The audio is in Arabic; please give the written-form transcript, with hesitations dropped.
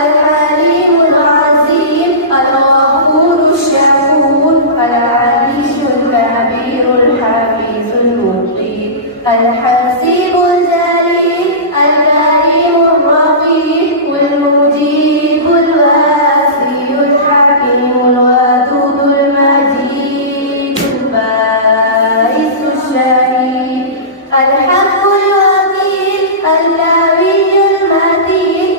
الحليم العظيم الغفور الشكور العلي الكبير الحفيظ المقيم الحسيب الجليل الكريم الرقيب المجيب الوافي الحكيم الودود المجيد الباعث الشهيد الحق الوكيل القوي المتين